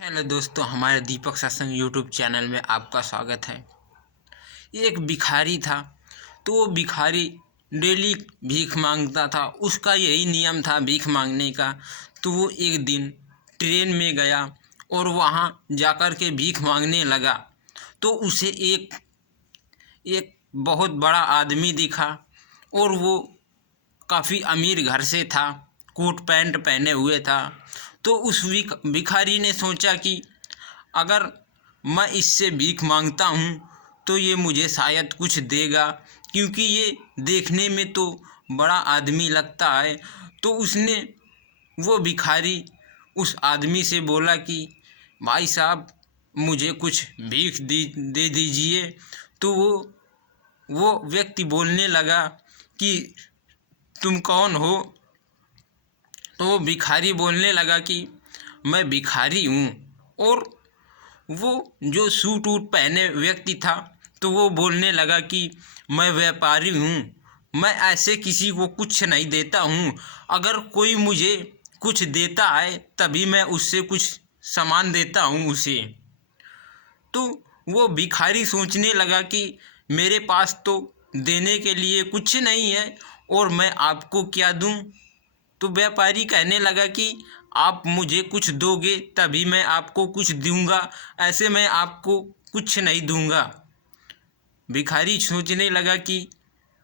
Hello दोस्तों, हमारे दीपक सत्संग यूट्यूब चैनल में आपका स्वागत है। एक भिखारी था। तो वो भिखारी डेली भीख मांगता था। उसका यही नियम था भीख मांगने का। तो वो एक दिन ट्रेन में गया और वहाँ जाकर के भीख मांगने लगा। तो उसे एक एक बहुत बड़ा आदमी दिखा और वो काफ़ी अमीर घर से था, कोट पैंट पहने हुए था। तो उस भिखारी ने सोचा कि अगर मैं इससे भीख मांगता हूँ तो ये मुझे शायद कुछ देगा, क्योंकि ये देखने में तो बड़ा आदमी लगता है। तो उसने वो भिखारी उस आदमी से बोला कि भाई साहब, मुझे कुछ भीख दे दीजिए। तो वो व्यक्ति बोलने लगा कि तुम कौन हो? तो वो भिखारी बोलने लगा कि मैं भिखारी हूँ। और वो जो सूट वूट पहने व्यक्ति था तो वो बोलने लगा कि मैं व्यापारी हूँ, मैं ऐसे किसी को कुछ नहीं देता हूँ। अगर कोई मुझे कुछ देता है तभी मैं उससे कुछ सामान देता हूँ उसे। तो वो भिखारी सोचने लगा कि मेरे पास तो देने के लिए कुछ नहीं है और मैं आपको क्या दूँ। तो व्यापारी कहने लगा कि आप मुझे कुछ दोगे तभी मैं आपको कुछ दूंगा, ऐसे मैं आपको कुछ नहीं दूंगा। भिखारी सोचने लगा कि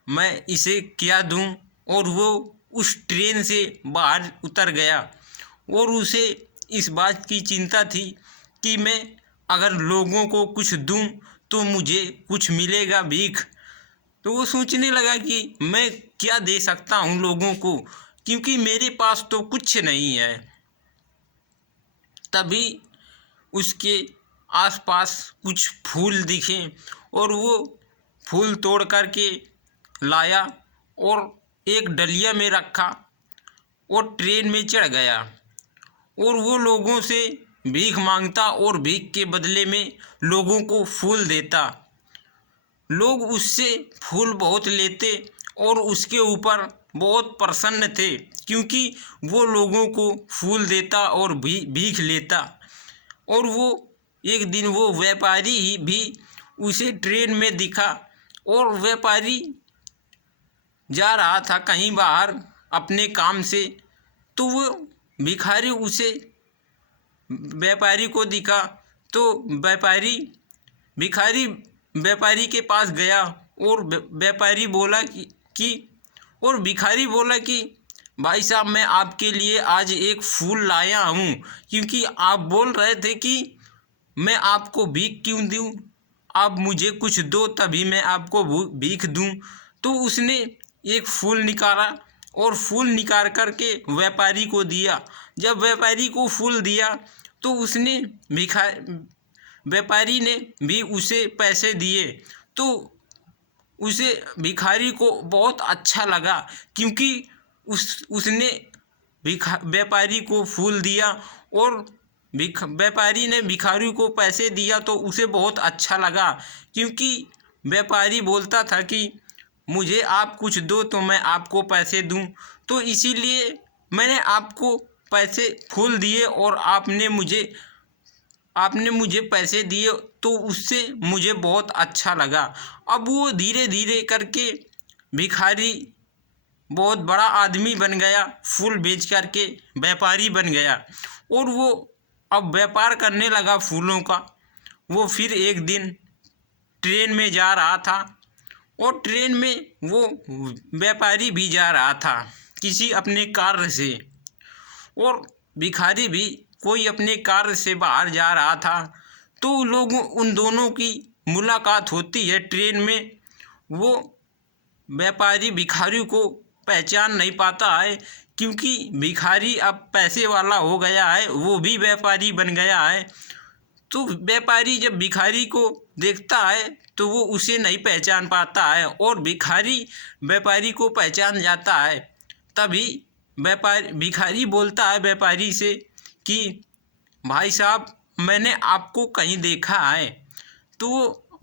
मैं इसे क्या दूं, और वो उस ट्रेन से बाहर उतर गया। और उसे इस बात की चिंता थी कि मैं अगर लोगों को कुछ दूं तो मुझे कुछ मिलेगा भीख। तो वो सोचने लगा कि मैं क्या दे सकता हूँ लोगों को, क्योंकि मेरे पास तो कुछ नहीं है। तभी उसके आसपास कुछ फूल दिखे और वो फूल तोड़ करके लाया और एक डलिया में रखा और ट्रेन में चढ़ गया। और वो लोगों से भीख मांगता और भीख के बदले में लोगों को फूल देता। लोग उससे फूल बहुत लेते और उसके ऊपर बहुत प्रसन्न थे, क्योंकि वो लोगों को फूल देता और भीख लेता। और वो एक दिन वो व्यापारी ही भी उसे ट्रेन में दिखा। और व्यापारी जा रहा था कहीं बाहर अपने काम से। तो वो भिखारी उसे व्यापारी को दिखा। तो भिखारी व्यापारी के पास गया और व्यापारी बोला कि और भिखारी बोला कि भाई साहब, मैं आपके लिए आज एक फूल लाया हूँ, क्योंकि आप बोल रहे थे कि मैं आपको भीख क्यों दूँ, आप मुझे कुछ दो तभी मैं आपको भीख दूँ। तो उसने एक फूल निकाला और फूल निकाल करके व्यापारी को दिया। जब व्यापारी को फूल दिया तो उसने व्यापारी ने भी उसे पैसे दिए। तो उसे भिखारी को बहुत अच्छा लगा, क्योंकि उसने व्यापारी को फूल दिया और व्यापारी ने भिखारी को पैसे दिया। तो उसे बहुत अच्छा लगा, क्योंकि व्यापारी बोलता था कि मुझे आप कुछ दो तो मैं आपको पैसे दूं। तो इसीलिए मैंने आपको पैसे फूल दिए और आपने मुझे पैसे दिए, तो उससे मुझे बहुत अच्छा लगा। अब वो धीरे धीरे करके भिखारी बहुत बड़ा आदमी बन गया, फूल बेच करके व्यापारी बन गया। और वो अब व्यापार करने लगा फूलों का। वो फिर एक दिन ट्रेन में जा रहा था और ट्रेन में वो व्यापारी भी जा रहा था किसी अपने कार्य से, और भिखारी भी कोई अपने कार्य से बाहर जा रहा था। तो उन दोनों की मुलाकात होती है ट्रेन में। वो व्यापारी भिखारी को पहचान नहीं पाता है, क्योंकि भिखारी अब पैसे वाला हो गया है, वो भी व्यापारी बन गया है। तो व्यापारी जब भिखारी को देखता है तो वो उसे नहीं पहचान पाता है, और भिखारी व्यापारी को पहचान जाता है। तभी भिखारी बोलता है व्यापारी से कि भाई साहब, मैंने आपको कहीं देखा है। तो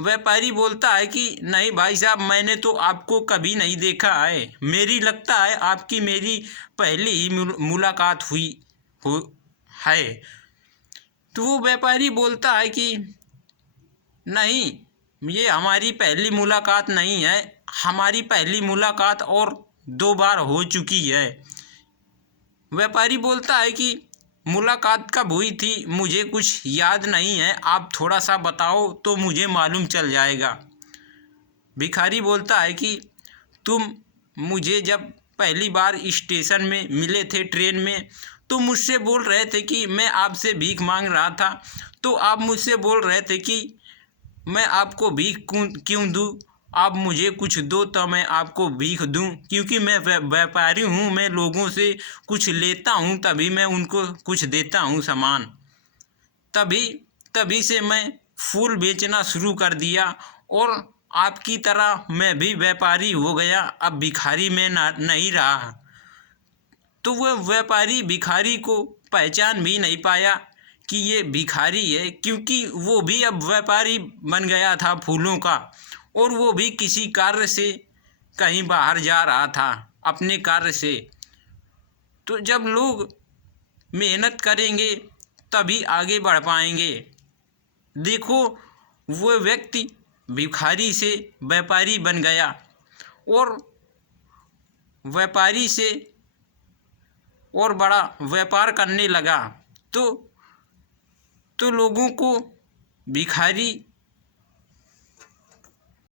व्यापारी बोलता है कि नहीं भाई साहब, मैंने तो आपको कभी नहीं देखा है, मेरी लगता है आपकी मेरी पहले ही मुलाकात हुई हो है। तो वो व्यापारी बोलता है कि नहीं, ये हमारी पहली मुलाकात नहीं है, हमारी पहली मुलाकात और 2 बार हो चुकी है। व्यापारी बोलता है कि मुलाकात कब हुई थी मुझे कुछ याद नहीं है, आप थोड़ा सा बताओ तो मुझे मालूम चल जाएगा। भिखारी बोलता है कि तुम मुझे जब पहली बार स्टेशन में मिले थे ट्रेन में, तो मुझसे बोल रहे थे कि मैं आपसे भीख मांग रहा था, तो आप मुझसे बोल रहे थे कि मैं आपको भीख क्यों दूँ, आप मुझे कुछ दो तो मैं आपको भीख दूँ, क्योंकि मैं व्यापारी हूँ, मैं लोगों से कुछ लेता हूँ तभी मैं उनको कुछ देता हूँ सामान। तभी तभी से मैं फूल बेचना शुरू कर दिया और आपकी तरह मैं भी व्यापारी हो गया, अब भिखारी में नहीं रहा। तो वह व्यापारी भिखारी को पहचान भी नहीं पाया कि ये भिखारी है, क्योंकि वो भी अब व्यापारी बन गया था फूलों का, और वो भी किसी कार्य से कहीं बाहर जा रहा था अपने कार्य से। तो जब लोग मेहनत करेंगे तभी आगे बढ़ पाएंगे। देखो, वो व्यक्ति भिखारी से व्यापारी बन गया और व्यापारी से और बड़ा व्यापार करने लगा। तो लोगों को भिखारी